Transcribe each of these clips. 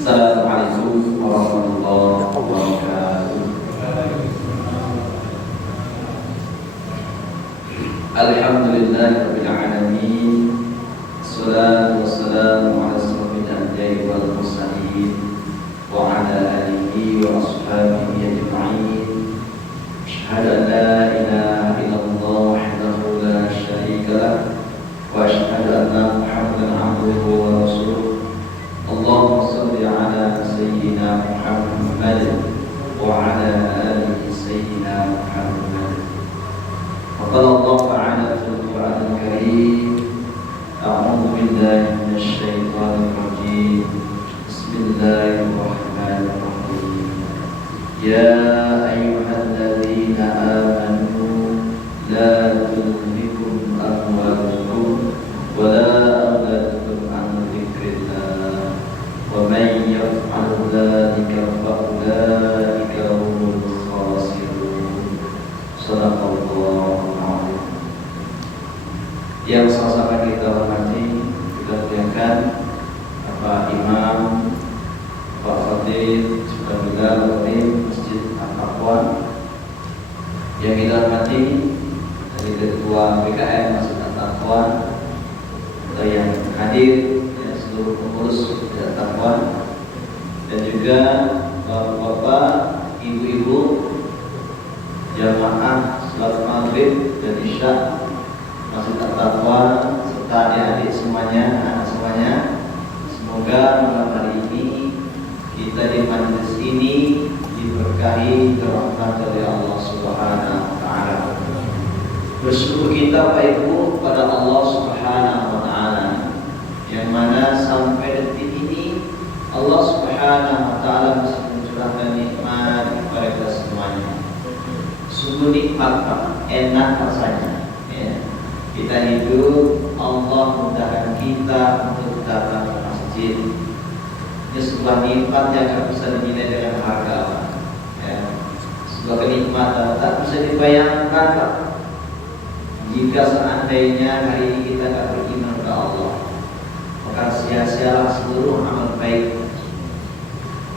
Assalamualaikum warahmatullahi wabarakatuh. Alhamdulillahirabbil alamin. Wassalatu wassalamu ala asyrofil anbiya'i wal mursalin wa ala alihi wa ashabihi ajma'in. Asyhadu an la ilaha illallah wahdahu la syarika lah wa asyhadu anna Muhammadan abduhu wa rasuluh. Allahumma shalli ala sayyidina Muhammad wa ala ali sayyidina Muhammad. Wa qala Allah ta'ala fil Qur'anil Karim, a'udzu billahi minasy syaithanir rajim. Bismillahirrahmanirrahim. Ya ayyuhalladzina amanu la tulhikum amwalukum wa la auladukum an dzikrillah. Wa man yaf'al dzalika fa ulaika humul khasirun. Shadaqallahu a'lam. Yang sama-sama kita hormati, kita muliakan Bapak Imam, Pak Khatib, juga Khatib Masjid Al-Taqwa. Yang kita hormati dari Ketua PKM Masjid Al-Taqwa, atau yang hadir, ya, seluruh pengurus Masjid Al-Taqwa, dan juga bapak-bapak, ibu-ibu, jamaah salat maghrib dan isya Masjid Al-Taqwa, serta adik-adik semuanya, anak semuanya. Semoga malam hari ini kita di majelis ini diberkahi rahmat dari Allah Subhanahu wa taala. Bersyukur kita Bapak Ibu pada Allah Subhanahu wa taala, yang mana sampai detik ini Allah Subhanahu wa taala masih mencurahkan nikmat kepada kita semuanya. Sungguh nikmat Pak, enak rasanya, ya. Kita hidup, Allah mudahkan kita untuk datang ke masjid. Ini sebuah nikmat yang tak bisa dinilai dengan harga, ya. Sebuah kenikmatan tak bisa dibayangkan Pak. Jika seandainya hari ini kita tak beriman kepada Allah, maka sia-sialah seluruh amal baik.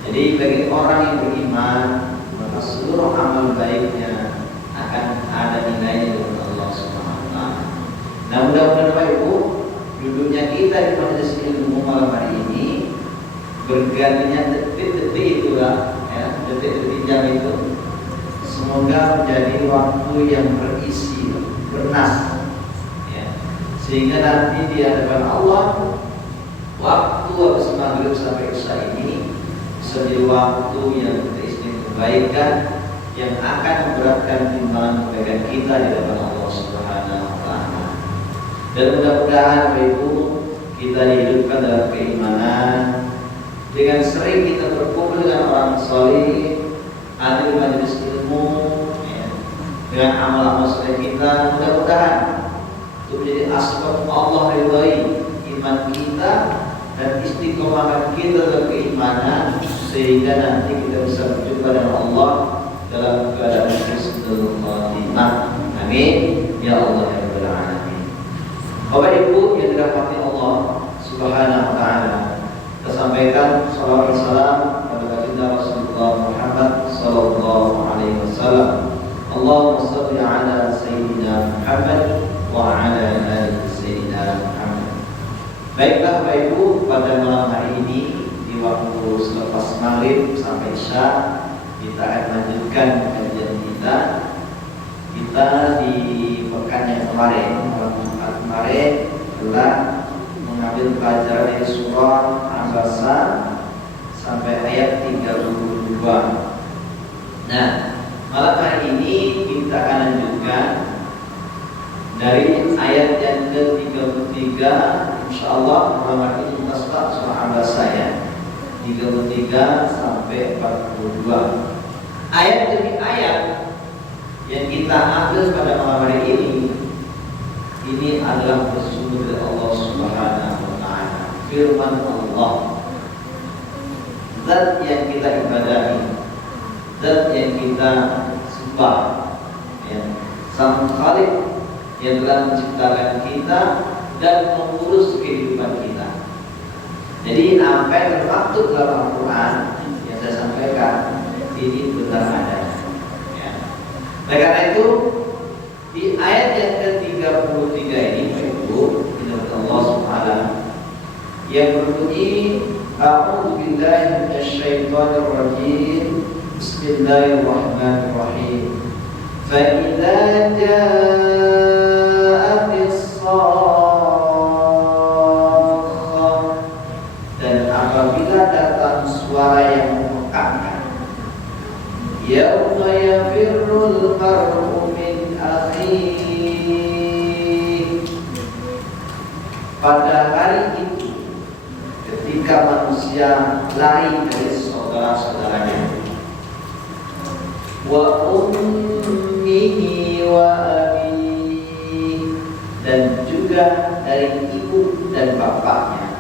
Jadi bagi orang yang beriman, maka seluruh amal baiknya akan ada nilainya dengan Allah Subhanahu wa taala. Nah, mudah-mudahan Bapak Ibu, duduknya kita di majelis ilmu malam hari ini, bergantinya detik-detik itu lah, ya, detik-detik jam itu, semoga menjadi waktu yang berisi, bernas, ya, sehingga nanti di hadapan Allah waktu habis maghrib sampai isya ini bisa jadi waktu yang berisi kebaikan yang akan memberatkan timbangan kebaikan kita di hadapan Allah Subhanahu wa taala. Dan mudah-mudahan Bapak Ibu, kita dihidupkan dalam keimanan dengan sering kita berkumpul dengan orang saleh, ada di majelis ilmu, ya, dengan amal-amal saleh kita, mudah-mudahan itu menjadi asbab Allah ridhai iman kita dan istiqomah kita dalam keimanan, sehingga nanti kita bisa berjumpa dengan Allah dalam keadaan husnul khatimah. Amin ya Allah ya rabbal alamin. Bapak Ibu yang dirahmati Allah Subhanahu wa taala, kita sampaikan salawat dan salam kepada baginda Rasulullah Muhammad sallallahu alaihi wasallam. Allahumma shalli ala sayyidina Muhammad wa ala ali sayyidina Muhammad. Baiklah Bapak Ibu, pada malam hari ini di waktu selepas maghrib sampai isya, kita akan lanjutkan kajian kita. Kita di pekan yang kemarin, telah mengambil pelajaran dari surah Abasa sampai ayat 32. Nah, malam hari ini kita akan lanjutkan dari ayat yang ke-33. Insyaallah malam hari ini kita start surah Abasa, ya, 33 sampai 42. Ayat demi ayat yang kita ambil pada malam hari ini adalah bersumber dari Allah Subhanahu wa taala. Firman Allah, zat yang kita ibadahi, zat yang kita sembah, ya, Sang Khalik yang telah menciptakan kita dan mengurus kehidupan kita. Jadi apa yang termaktub dalam Al-Quran yang saya sampaikan ini benar adanya. Ya. Oleh karena itu di ayat yang ke-33 ini, Ibu, firman Allah Subhanahu yang berbunyi, A'udzu billahi minasyaitonir rajim. Bismillahirrahmanirrahim. Fa idza ja'atis shakhah, dan apabila datang suara yang memekakkan, yauma yafirrul mar'u min akhihi, pada hari itu ketika manusia lari dari saudara-saudaranya, wa ummihi wa abihi, dan juga dari ibu dan bapaknya,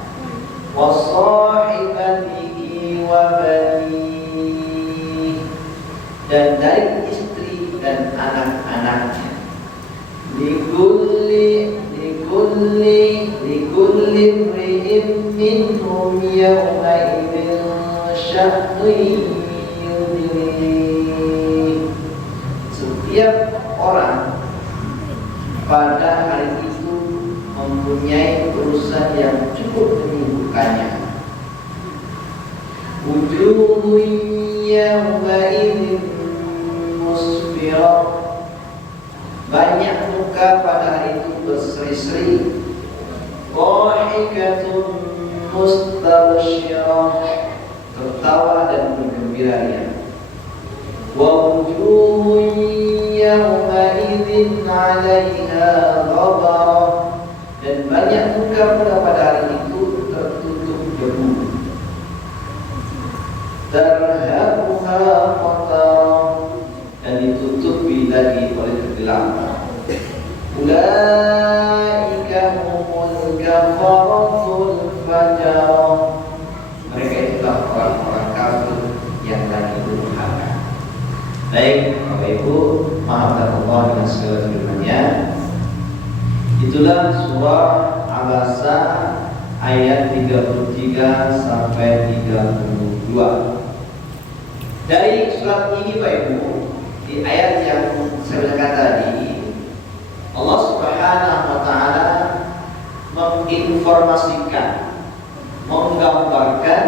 wa sahibatihi wa banihi, dan dari istri dan anak-anaknya. Likulli imri'in minhum yawma idzin sya'nun yudni. Setiap orang pada hari itu mempunyai urusan yang cukup menyibukkannya. Wujuhun yawma idzin musfirah, banyak muka pada hari itu berseri-seri. Dhahikatun mustabsyirah, tertawa dan bergembira dia. Wa wujuhun yawma idzin 'alaiha ghabarah, dan banyak muka pada hari itu tertutup debu. Tarhaquha qatarah, dan ditutupi lagi oleh kegelapan. Ulaika humul kafaratul fajarah, mereka itulah orang-orang kafir yang lagi durhaka. Baik, Bapak Ibu, maafkan Allah dengan segala firman-Nya. Itulah surah Abasa ayat 33 sampai 32. Dari surat ini, Bapak Ibu, di ayat yang saya katakan tadi, Allah Subhanahu wa taala menginformasikan, menggambarkan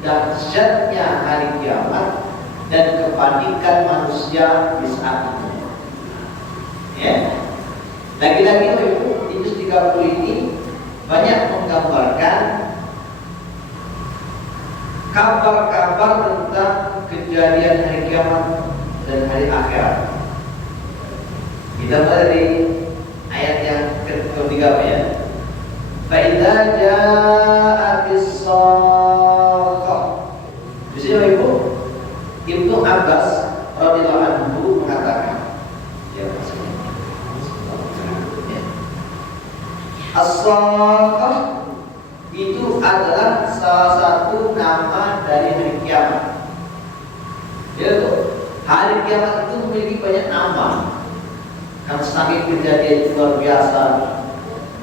dahsyatnya hari kiamat dan kepanikan manusia di saat itu. Ya. Lagi-lagi Ibu, di juz 30 ini banyak menggambarkan kabar-kabar tentang kejadian hari kiamat dan hari akhirat. Kita mulai dari ayat yang ketiga, ya. Fa idza ja'atis shakhah. Di sini Ibu, Ibnu Abbas radhiyallahu anhu mengatakan, ya, as-shakhah itu adalah salah satu nama dari hari kiamat. Yaitu hari kiamat itu memiliki banyak nama. Karena saking kejadian luar biasa,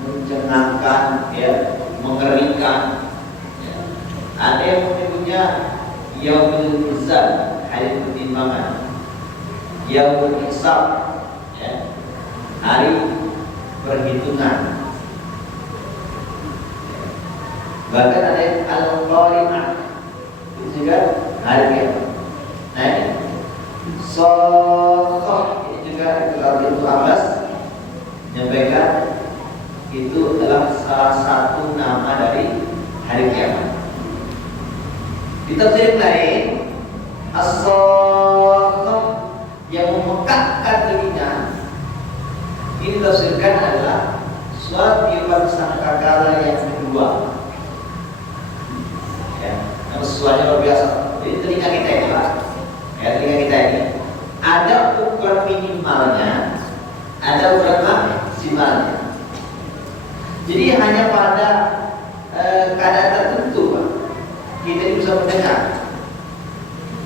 mencengangkan, ya, mengerikan. Ya. Ada yang menyebutnya Yaumul Mizan, hari pertimbangan, Yaumul Hisab, ya, hari perhitungan. Bahkan ada yang Al-Qari'ah, itu juga hari kiamat. Nah, ini Shakhah, ini juga Ibnu Abbas menyampaikan itu adalah salah satu nama dari hari kiamat. Di tafsir lain, as-shakhah yang memekakkan telinga, ini ditafsirkan adalah suatu ibarat sangkakala yang kedua. Ya, yang sesuatu luar biasa. Jadi telinga kita ini, Pak, ya, telinga kita ini ada ukuran minimalnya, ada ukuran maksimalnya. Jadi hanya pada keadaan tertentu, Pak, kita bisa mendengar.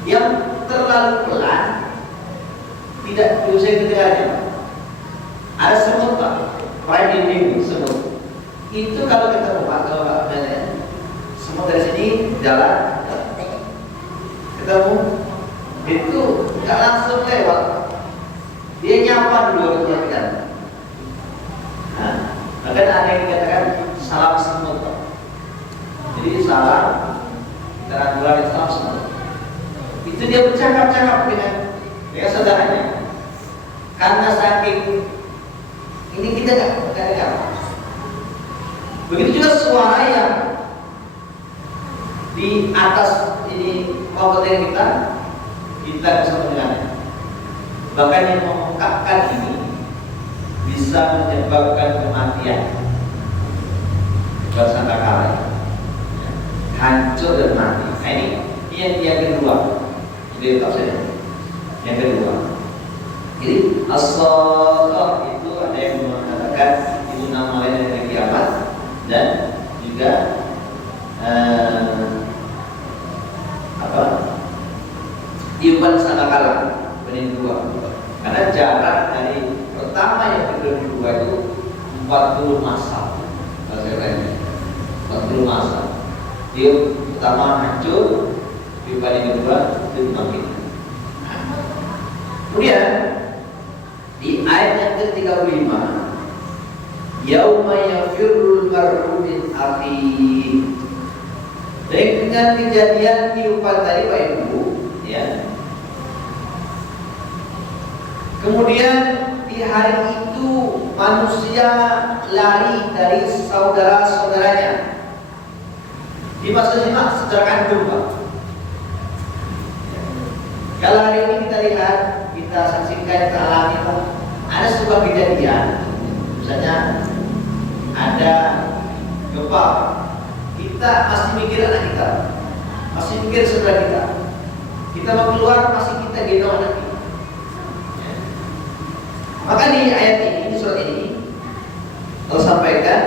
Yang terlalu pelan tidak bisa didengarnya, Pak. Ada semut, Pak, riding semut. Itu kalau kita buka, kalau Pak, semua dari sini jalan ketemu, itu nggak langsung lewat, dia nyapa dulu kan. Nah, maka ada yang dikatakan salam semut. Jadi salam teranggulan salam semut. Itu dia bercakap-cakap dengan saudaranya. Karena saking ini kita nggak dengar. Begitu juga suara yang di atas ini komputer kita bisa mendengarnya. Bahkan yang mengungkapkan ini bisa menyebabkan kematian, bersangka-kala, hancur dan mati. Nah, ini yang kedua. Jadi tak saja. Yang kedua, jadi as-sakhah itu ada yang mengatakan itu nama lain dari kiamat dan juga tiupan sangkakala benih dua. Karena jarak dari pertama yang kedua itu 40 masa. Kalau saya tanya 40 masa. Tiup pertama hancur, tiupan yang kedua itu makin. Kemudian di ayat yang ke-35, yauma yafirrul mar'u min akhihi. Dengan kejadian tiupan tadi Pak Ibu, ya. Kemudian di hari itu manusia lari dari saudara-saudaranya. Di masa simak secara kandung, Pak. Kalau hari ini kita lihat, kita saksikan, kita alami, Pak, ada sebuah kejadian, misalnya ada gempa, kita masih mikir anak kita, masih mikir saudara kita mau keluar masih kita gendong anak kita. Maka di ayat ini, di surat ini, Allah sampaikan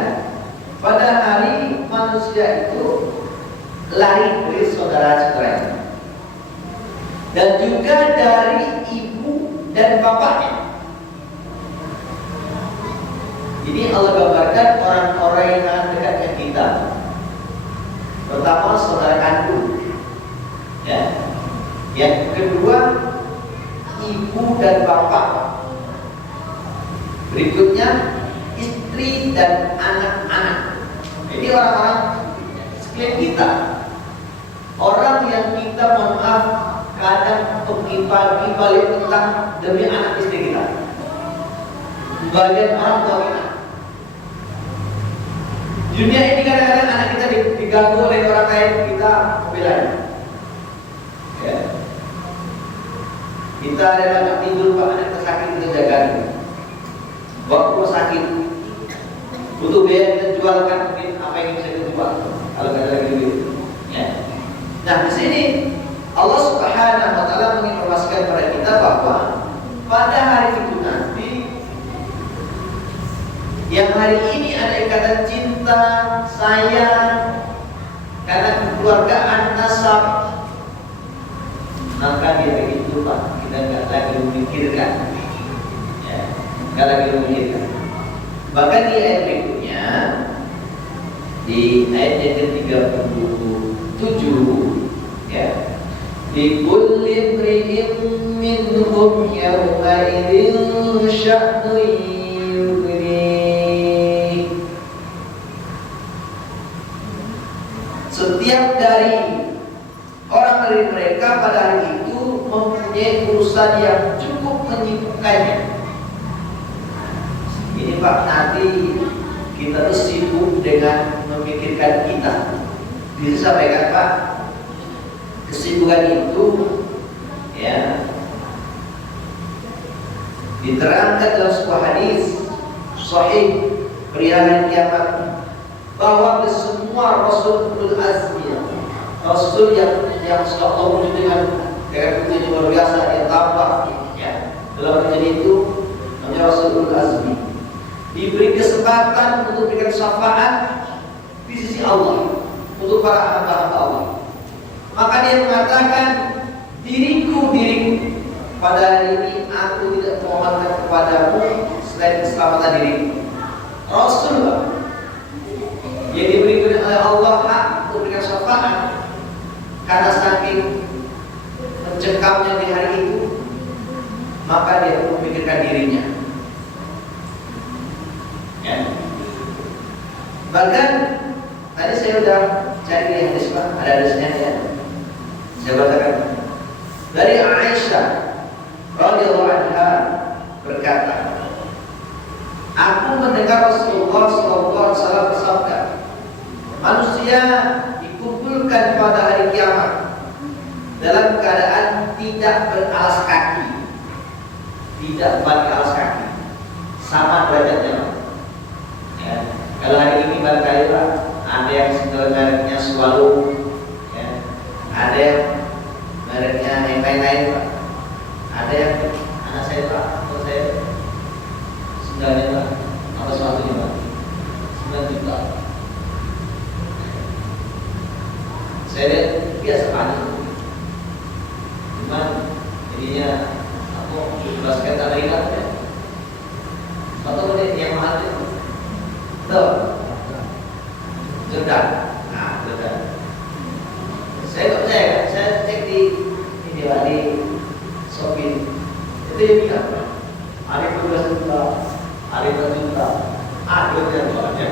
pada hari manusia itu lari dari saudara-saudaranya dan juga dari ibu dan bapaknya. Jadi Allah gambarkan orang-orang yang sangat dekat dengan kita. Pertama saudara kandung, ya. Yang kedua ibu dan bapak. Berikutnya istri dan anak-anak. Ini orang-orang sekalian kita. Orang yang kita, mohon maaf, kadang pagi-pagi balik petang demi anak istri kita. Bagian orang tua kita. Dunia ini kadang-kadang anak kita diganggu oleh orang lain, kita membelanya. Ya. Kita ada anak tidur, Pak, anak kita sakit, kita jaga. Waktu rumah sakit butuh biaya, kita jualkan mungkin apa yang bisa kita jual kalau nggak ada lagi duit. Ya. Nah, di sini Allah Subhanahu wa taala menginformasikan kepada kita bahwa pada hari itu nanti, yang hari ini ada ikatan cinta, sayang, karena kekeluargaan, nasab, maka dia begitu, Pak, kita nggak lagi memikirkan, ya, nggak lagi memikirkan. Bahkan di ayat berikutnya, di ayat yang ke-37, ya, di kulli imri'in minhum yawma idzin sya'nun yughni. Setiap dari orang dari mereka pada hari itu mempunyai urusan yang cukup menyibukkannya. Ini, Pak, nanti kita tuh sibuk dengan memikirkan kita. Bisa sampaikan, Pak, kesibukan itu, ya, diterangkan dalam sebuah hadis sahih perihal kiamat bahwa semua Rasulul Azmi, Rasul yang sudah Allah wujud dengan kekuatan luar biasa, yang tampak, ya, dalam kejadian itu namanya Rasulul Azmi, diberi kesempatan untuk memberikan syafaat di sisi Allah untuk para hamba-hamba Allah. Maka dia mengatakan, diriku, pada hari ini aku tidak memohonkan kepadamu selain keselamatan diriku. Rasulullah yang diberikan oleh Allah hak untuk memberikan syafaat bermanfaat karena saking mencekamnya di hari itu, maka dia memikirkan dirinya. Ya. Bahkan tadi saya sudah cari hadis, Pak, ada hadisnya ya. Saya bacakan. Dari Aisyah radhiyallahu anha berkata, aku mendengar Rasulullah SAW bersabda, manusia dikumpulkan pada hari kiamat dalam keadaan tidak beralas kaki, tidak balik alas kaki, sama derajatnya. Ya. Kalau hari ini barangkali Pak, ada yang mereknya Swallow, ya. Ada yang mereknya yang lain-lain Pak, ada yang anak saya Pak, atau saya sendalnya Pak, apa sepatunya Pak, 9 juta. Saya lihat biasa panik, cuman jadinya aku basket tanah hilang ya. Atau yang mahal itu, betul, Jordan. Nah, Jordan. Saya nggak percaya kan? Saya cek di ini Pak, di Shopee. Itu dia bilang, ada 12 juta, ada 12 juta, ada yang soalnya.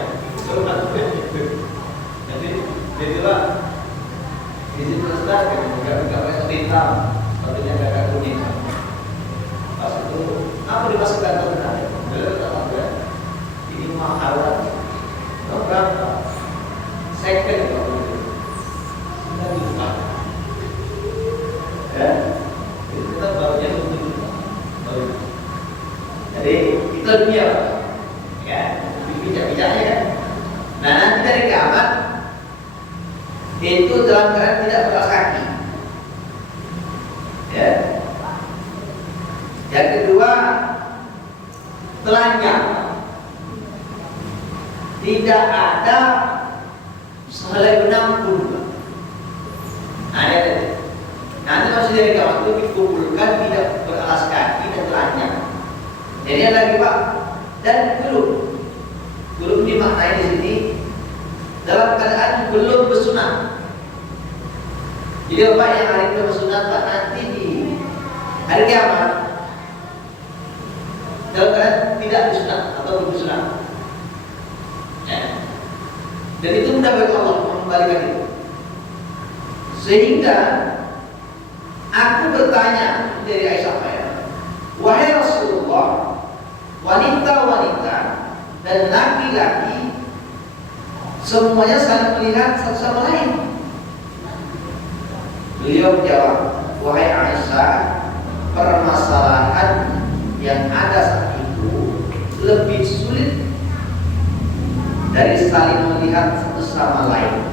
Jadi dia bilang di situ besar kan, nggak pakai hitam, sepatunya agak kuning. Pas itu, apa dimasukkan ke benar? Beliau tak tahu ya. Ini mahal kan? Berapa? Second kalau itu, 9 juta. Ya, itu kita barunya 7 juta. Jadi itu dunia, ya, bijak-bijaknya kan. Nah nanti dari kiamat itu dalam keadaan tidak beralas kaki. Ya. Yang kedua, telanjang. Tidak ada sehelai benang pun. Nah, ya, nanti masih dari kawan itu dikumpulkan tidak beralas kaki dan telanjang. Jadi ada lagi Pak, dan belum dimaknai di sini dalam keadaan belum bersunat. Jadi Bapak yang hari ini bersunat Pak, nanti di hari kiamat dalam keadaan tidak bersunat atau belum bersunat. Ya. Dan itu mudah bagi Allah mengembalikan itu. Sehingga aku bertanya dari Aisyah, wahai Rasulullah, wanita-wanita dan laki-laki semuanya saling melihat satu sama lain. Beliau menjawab, wahai Aisyah, permasalahan yang ada saat itu lebih sulit dari saling melihat satu sama lain.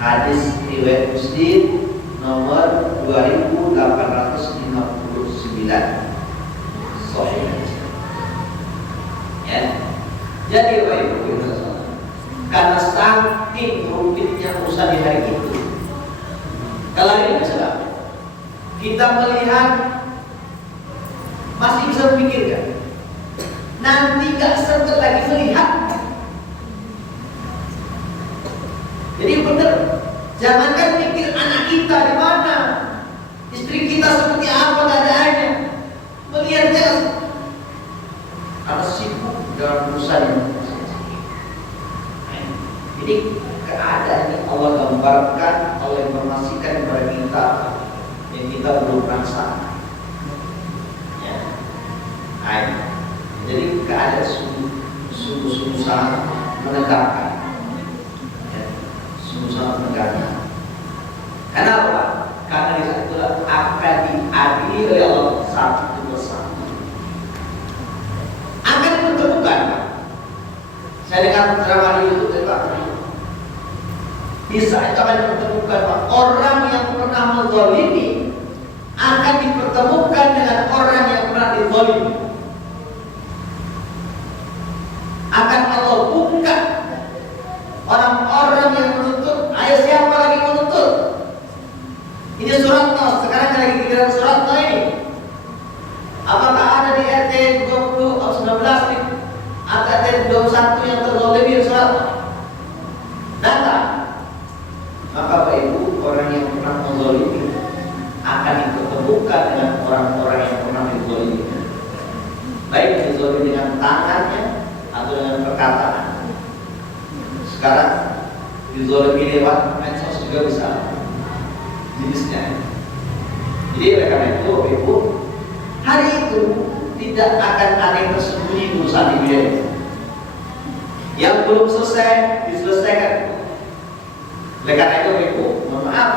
Hadis riwayat Muslim nomor 2859. Sahih. Ya. Jadi Bapak karena saking rumitnya urusan di hari itu, kalau ini sudah kita melihat masih bisa memikirkan, nanti gak sempat lagi melihat. Jadi benar, jangankan mikir anak kita di mana, istri kita seperti apa keadaannya, melihatnya karena sibuk dalam urusan ini. Jadi keadaan ini Allah gambarkan, Allah informasikan kepada kita yang kita belum rasakan. Ya. Jadi keadaan sungguh sangat menegakkan. Sangat menegakkan. Kenapa? Karena di saat itulah akan diadili oleh Allah satu persatu. Akan dipertemukan. Saya dengar ceramah di YouTube dari Pak. Di saat itu akan dipertemukan Pak, orang yang pernah menzalimi akan dipertemukan dengan orang yang pernah dizalimi. Akan Allah buka orang-orang yang menuntut. Ayo siapa lagi menuntut? Ini surat Nas. Sekarang lagi pikiran surat Nas ini. Apakah ada di RT 20 atau 19 nih? Atau RT 21 yang terzalimi surat Nas? Data. Maka Bapak Ibu orang yang pernah menzalimi akan dipertemukan dengan orang-orang yang pernah dizalimi, baik dizalimi dengan tangannya atau dengan perkataan. Sekarang dizalimi lewat medsos juga bisa jenisnya. Jadi oleh karena itu, Ibu, hari itu tidak akan ada yang tersembunyi urusan di dunia. Yang belum selesai diselesaikan. Oleh karena itu, Ibu, mohon maaf,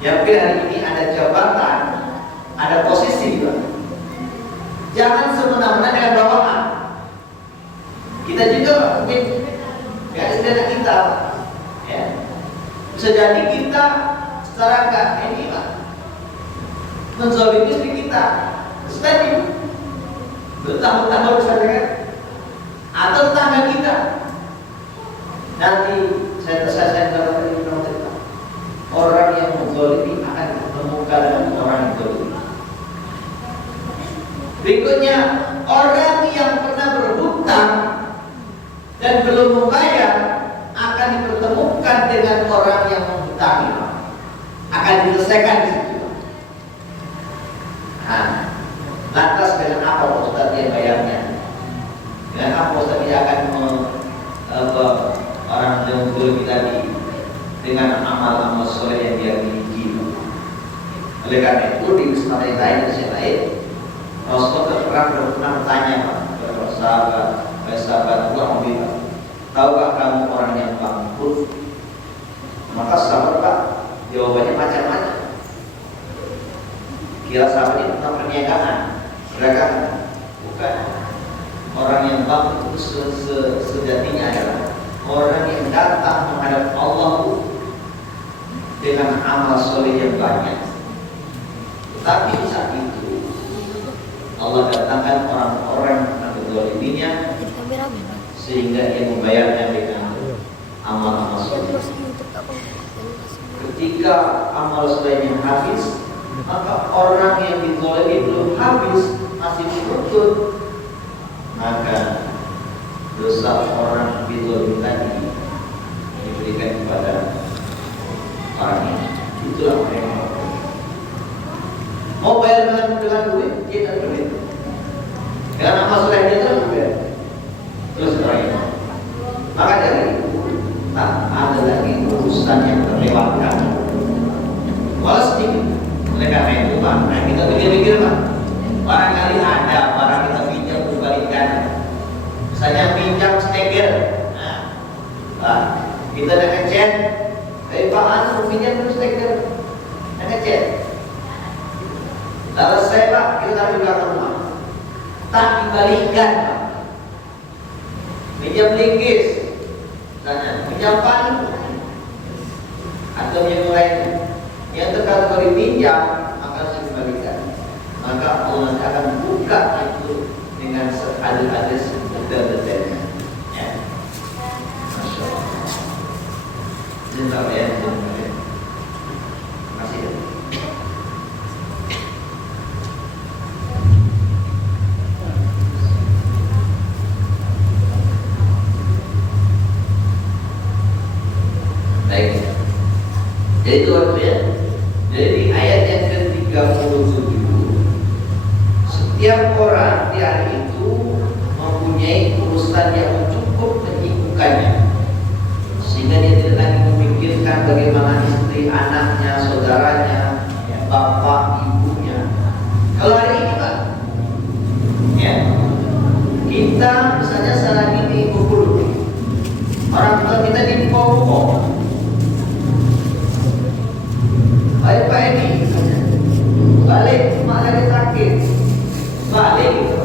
yang mungkin hari ini ada jabatan, ada posisi juga. Jangan semena-mena dengan bawahan. Kita juga mungkin ya istilah kita, ya bisa jadi kita secara enggak ini lah menzalimi istri kita, tadi bertahun-tahun misalnya, atau tetangga kita. Nanti saya dalam cerita, orang yang menzalimi akan ditemukan dengan orang yang zalimi. Berikutnya, orang yang pernah berhutang dan belum membayar akan dipertemukan dengan orang yang menghutangi, akan diselesaikan di situ. Nah, lantas dengan apa Ustaz dia bayarnya? Dengan apa Ustaz dia akan orang yang menzalimi tadi dengan amal-amal soleh yang dia miliki? Oleh karena itu di kesempatan lain dan lain, Rasulullah pernah bertanya kepada sahabat Allah bilang, tahukah kamu orang yang bangkrut? Maka sahabat Pak jawabannya macam-macam. Kira sahabat ini tentang perniagaan, perdagangan. Bukan. Orang yang bangkrut itu sejatinya adalah orang yang datang menghadap Allah dengan amal soleh yang banyak. Tetapi saat itu Allah datangkan orang-orang yang menzaliminya sehingga dia membayarnya dengan amal-amal soleh. Ketika amal solehnya habis, maka orang yang dizalimi belum habis, masih menuntut, maka dosa orang dizalimi tadi diberikan kepada orang ini. Itulah yang mau bayar dengan duit, dia tak duit. Dengan amal soleh dia tak bayar. Terus orang itu, maka dari itu tak ada lagi urusan yang terlewatkan. Walau sedikit. Oleh karena itu Pak, nah kita pikir-pikir Pak, barangkali ada barang kita pinjam berbalikan. Misalnya pinjam steker, nah, kita ada ngechat, Pak Anu pinjam dulu steker, ngechat. Lalu saya Pak, kita taruh di belakang rumah, tak dibalikan Pak. Pinjam linggis, misalnya pinjam panik, atau yang lainnya. Yang terkategori pinjam maka harus dikembalikan. Maka Allah akan buka itu dengan seadil-adil sedetail-detailnya. Ya. Masya Allah. Cinta ya, terima kasih. Baik. Jadi itu artinya. Jadi ayat yang ke-37, setiap orang di hari itu mempunyai urusan yang cukup menyibukkannya, sehingga dia tidak lagi memikirkan bagaimana istri, anaknya, saudaranya, bapak, ibunya. Kalau hari ini Pak, ya, kita misalnya salah ini kumpul, orang tua kita di Popo. Baik Pak Edi, balik, mak lagi sakit, balik gitu.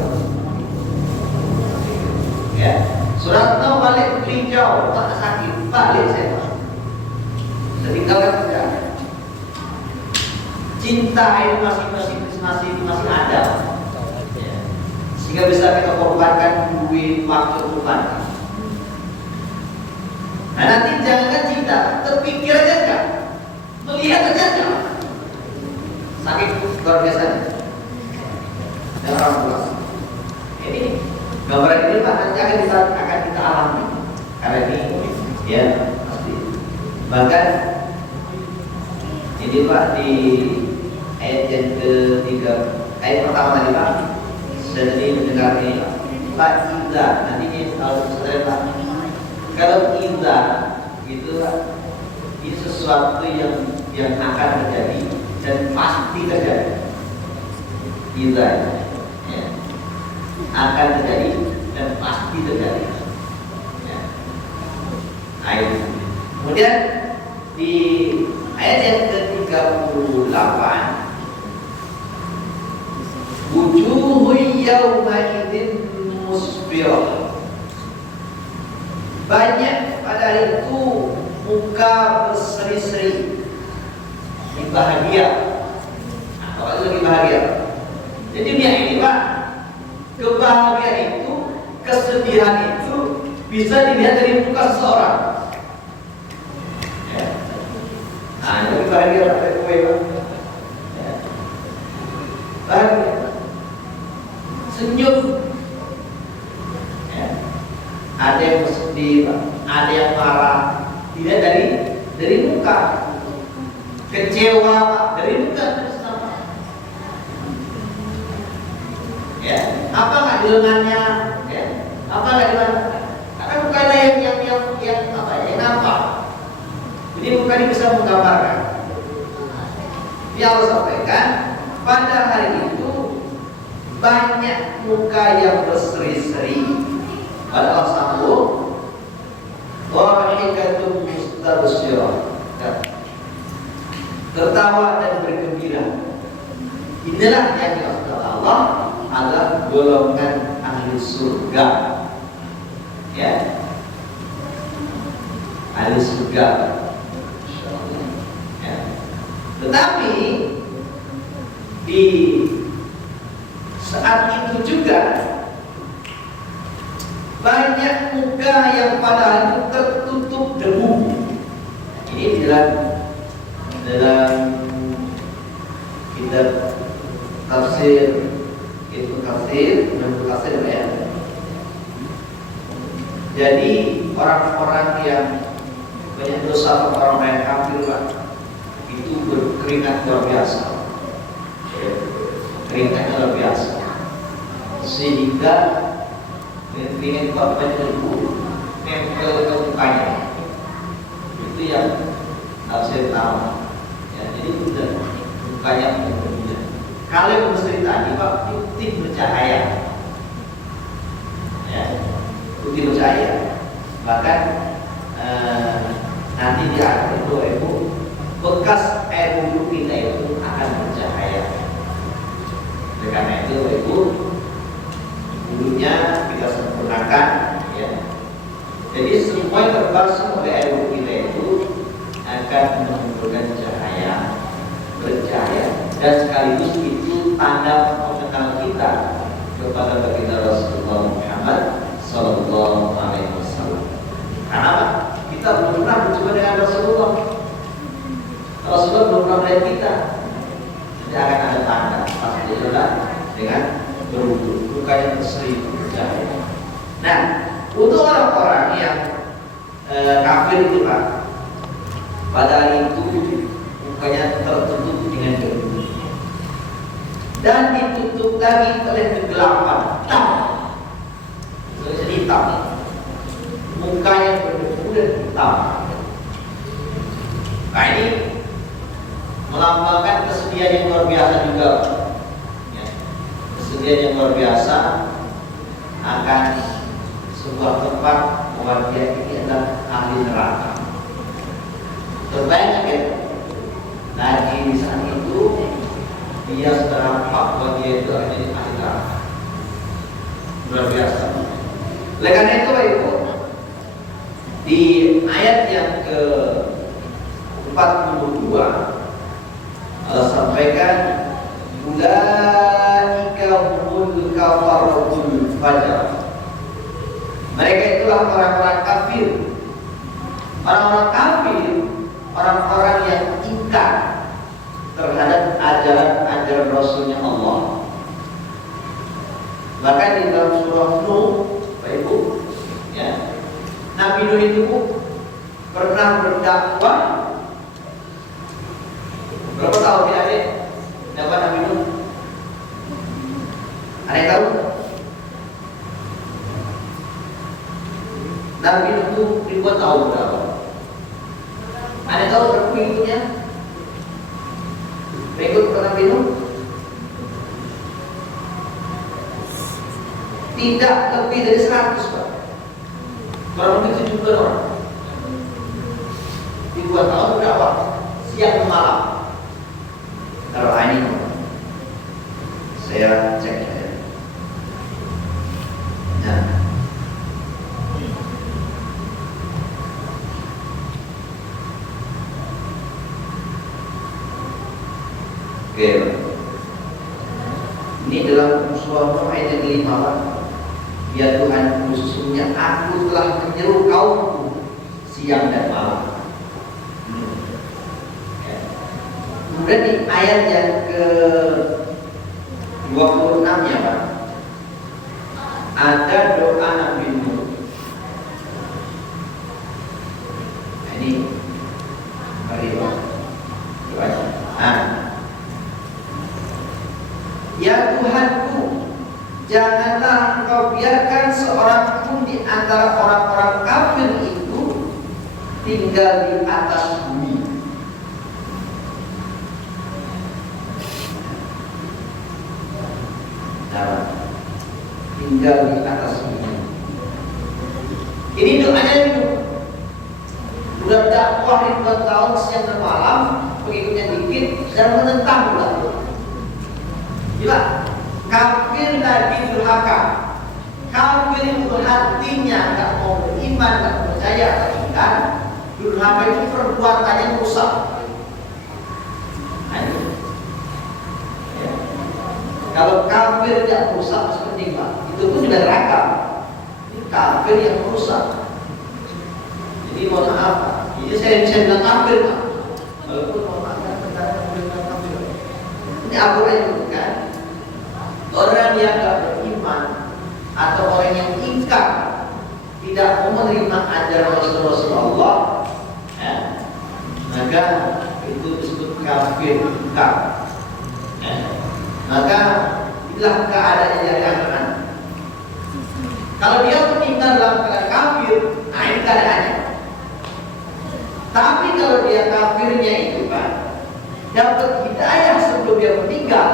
Ya, Suratno balik Melinjau, tak sakit, balik saya Pak. Setinggalkan kerja. Cinta itu masih ada, ya. Sehingga bisa kita korbankan duit, waktu, Tuhan. Nah nanti jangan cinta, terpikir aja kan? Melihat aja kan? Sakit luar biasa dan orang tua. Ini gambaran ini Pak nanti akan kita alami karena ini ya pasti. Bahkan Ini Pak di ayat yang ketiga, ayat pertama tadi Pak, sudah tadi mendengar ini Pak Iza, nanti ini kalau saudara Pak, kalau Iza itu Pak, ini sesuatu yang akan terjadi dan pasti terjadi. Iza ya, akan terjadi dan pasti terjadi. Ya. Ayat. Kemudian di ayat yang ke-38, wujuhu yawma idzin musfirah. Banyak pada hari itu muka berseri-seri, bahagia. Apa itu lagi bahagia? Jadi dunia ini Pak, kebahagiaan itu, kesedihan itu bisa dilihat dari muka seseorang. Ya. Nah, ini bahagia Pak, kue Pak. Ya. Bahagia, senyum. Ya. Ada yang bersedih Pak, ada yang marah. Dilihat dari muka. Kecewa Pak, dari muka. Ya, apa nggak di lengannya? Ya, apa nggak di lengan? Karena bukannya yang apa ya? Yang nampak. Jadi bukan ini bisa menggambarkan. Yang Allah sampaikan pada hari itu banyak muka yang berseri-seri. Pada Allah sambung, dhahikatun mustabsyirah. Tertawa dan bergembira. Inilah yang dimaksud Allah adalah golongan ahli surga. Ya, ahli surga. Ya. Tetapi di saat itu juga banyak muka yang pada hari itu tertutup debu. Ini dalam kitab tafsir Ibnu Katsir ya. Jadi orang-orang yang banyak dosa, orang yang kafir Pak, itu berkeringat luar biasa. Keringat luar biasa. Sehingga keringat korban itu nempel ke mukanya. Itu yang saya tahu. Ya, jadi udah mukanya berbeda. Kalau yang mesti tadi Pak, putih bercahaya. Ya, putih bercahaya. Bahkan nanti di akhir itu bekas air wudhu kita itu akan bercahaya. Oleh karena itu Ibu, wudhunya kita sempurnakan ya. Jadi semua yang terbasuh oleh air wudhu kita itu akan menimbulkan cahaya, bercahaya, dan sekaligus itu tanda pengenal kita kepada baginda Rasulullah Muhammad Sallallahu Alaihi Wasallam. Karena kita belum pernah berjumpa dengan Rasulullah. Rasulullah belum pernah melihat kita. Jadi akan ada tanda pasti adalah dengan berwudu, mukanya berseri bercahaya. Nah, untuk orang-orang yang kafir itu Pak, pada hari itu mukanya tertutup dengan debu dan ditutup lagi oleh kegelapan hitam. Tulisan hitam, mukanya berdebu dan hitam. Nah ini melambangkan kesedihan yang luar biasa juga ya. Kesedihan yang luar biasa akan sebuah tempat bahwa dia ini adalah ahli neraka. Terbayang ya, lagi di saat itu dia sudah nampak bahwa dia itu akan jadi ahli neraka. Luar biasa. Oleh karena itu Bapak Ibu, di ayat yang ke-42 Allah sampaikan, ulaika humul kafaratul fajar. Mereka itulah orang-orang kafir. Orang-orang kafir, orang-orang yang ingkar terhadap ajaran Rasulnya Allah. Bahkan di dalam surah Nuh, Bapak Ibu, ya, Nabi Nuh itu pernah berdakwah tahu adik-adik dapat Nabi Nuh? Ada yang tahu? Nabi Nuh itu ribuan tahun berapa? Ada yang tahu berapa pengikutnya? Pengikut Nabi Nuh? Tidak lebih dari 100, Pak. Kurang lebih 70 orang. Ribuan tahun berapa? Siang ke malam. Kalau ini saya cek ya. Nah. Oke. Ini dalam surah ayat yang kelima, Pak. Ya Tuhan, sesungguhnya aku telah menyeru kaumku siang dan malam. Kemudian di ayat yang ke 26 ya Pak, ada doa Nabi Nuh. Nah, ini mari Pak, doanya. Ya Tuhanku, janganlah Engkau biarkan seorang pun di antara orang-orang kafir itu tinggal di atas bumi. Tinggal di atas bumi. Ini doanya itu. Udah dakwah ribuan tahun siang dan malam, pengikutnya dikit dan menentang pula. Gila, kafir lagi durhaka. Kafir itu hatinya nggak mau beriman, nggak percaya kan? Durhaka itu perbuatannya rusak. Kalau kafir yang rusak seperti Pak, itu pun juga neraka. Ini kafir yang rusak. Jadi mohon maaf, ini saya bisa bilang kafir Pak. Walaupun mohon maaf, kita bilang kafir. Ini aturan itu kan. Orang yang tidak beriman atau orang yang ingkar, tidak mau menerima ajaran Rasulullah, ya, maka itu disebut kafir ingkar. Ya. Maka inilah keadaan dari akhirat. Kalau dia meninggal dalam keadaan kafir, nah ini keadaannya. Tapi kalau dia kafirnya itu kan dapat hidayah sebelum dia meninggal,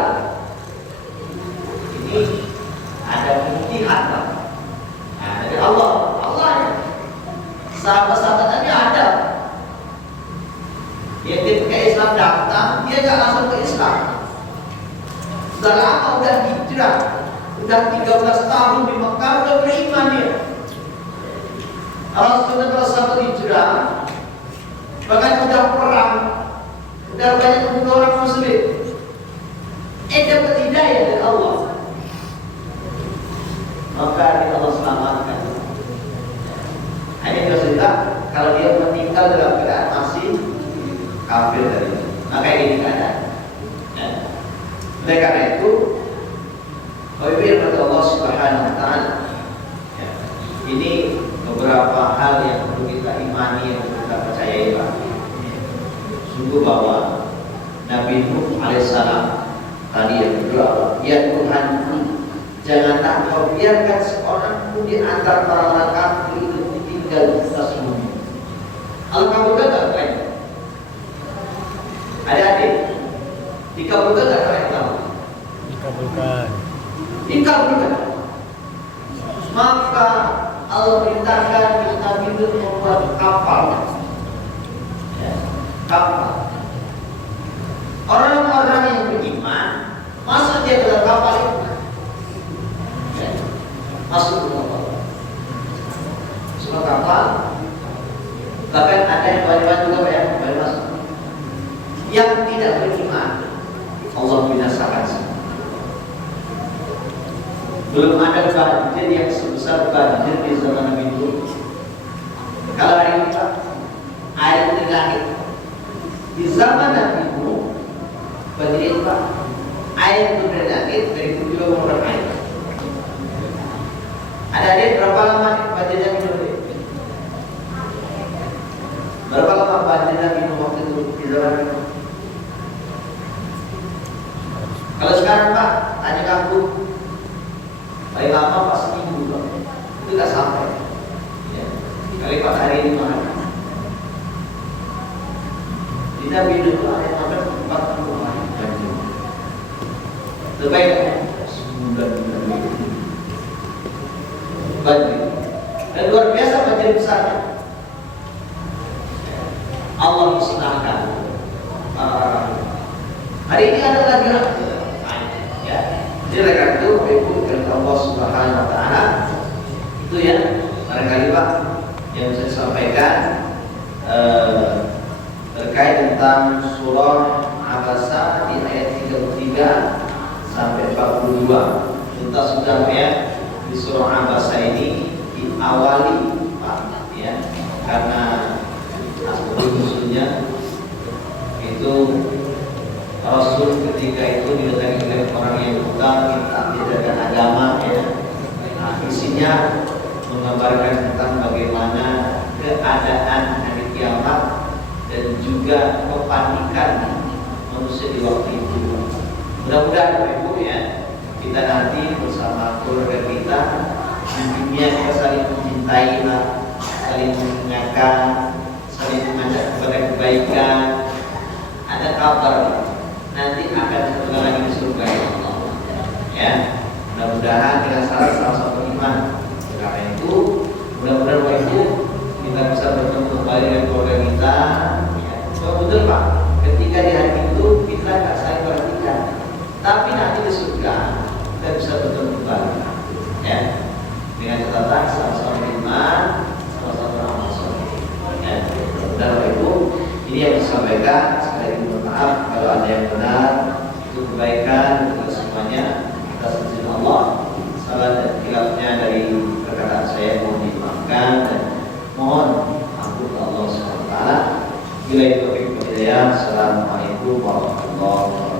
ini ada pemutihan Pak. Nah, dari Allah ya. Sahabat-sahabat Nabi ada. Yang ketika Islam datang, dia nggak langsung ke Islam. Sudah lama udah hijrah, udah 13 tahun di Mekah, udah beriman dia. Kalau sahabat hijrah, bahkan udah perang, udah banyak membunuh orang muslim, dapat hidayah dari Allah. Maka dia Allah selamatkan. Hanya dia cerita kalau dia meninggal dalam keadaan masih kafir dari itu, maka ini keadaan. Oleh karena itu, Bapak Allah Subhanahu Wa Taala, ini beberapa hal yang perlu kita imani, yang perlu kita percayai Pak. Sungguh bahwa Nabi Nuh alaihissalam tadi yang berdoa, ya Tuhan, janganlah Kau biarkan seorang pun di antara orang-orang kafir itu tinggal di atas bumi. Allah kabulkan tak kalian? Adik-adik, dikabulkan tak kalian tahu? Dikabulkan. Dikabulkan. Maka Allah perintahkan Nabi Nuh membuat kapal. Ya, kapal. Orang-orang yang beriman masuk dia ke dalam kapal itu. Ya, masuk ke dalam kapal. Semua kapal. Bahkan ada yang banyak juga yang boleh masuk. Yang tidak beriman, Allah binasakan semua. Belum ada banjir yang sebesar banjir di zaman Nabi Nuh. Kalau hari ini Pak, air dari langit. Di zaman Nabi Nuh, banjir Pak, air dari langit dari juga mengeluarkan air. Ada berapa lama banjir Nabi Nuh? Berapa lama banjir Nabi Nuh waktu itu di zaman Nabi Nuh? Kalau sekarang Pak, tanya kampung, paling lama pas seminggu Pak, itu nggak sampai. Ya. Kali 4 hari ini makan. Kita hidup ada yang makan 40 hari banjir. Terbaik sebulan banjir. Dan luar biasa banjir besarnya. Allah musnahkan. Hari ini ada lagi ya. Jadi mereka itu Ibu dan Allah Subhanahu Wa Taala itu ya barangkali Pak yang saya sampaikan terkait tentang surah Abasa di ayat 33 sampai 42. Kita sudah ya di surah Abasa ini diawali Pak ya karena asal-usulnya itu Rasul ketika itu didatangi oleh orang yang utang minta diadakan agama ya. Nah, isinya menggambarkan tentang bagaimana keadaan hari kiamat dan juga kepanikan manusia di waktu itu. Mudah-mudahan Bapak Ibu ya kita nanti bersama keluarga kita di dunia kita saling mencintai, saling mengingatkan, saling mengajak kepada kebaikan. Ada kabar nanti akan ketemu lagi di surga Allah. Ya, mudah-mudahan kita salah satu iman. Karena itu, mudah-mudahan Bapak Ibu kita bisa bertemu kembali dengan keluarga kita. Ya, betul Pak. Ketika di hari itu kita nggak saling perhatikan, tapi nanti di surga kita bisa bertemu kembali. Ya, dengan catatan sama-sama iman, sama-sama amal soleh. Ya, mudah-mudahan Bapak Ibu ini yang disampaikan. Maaf kalau ada yang benar itu kebaikan untuk semuanya kita sembah Allah. Salah dan khilafnya dari perkataan saya mohon dimaafkan dan mohon ampun Allah SWT. Bila itu hidayah. Assalamualaikum warahmatullahi wabarakatuh.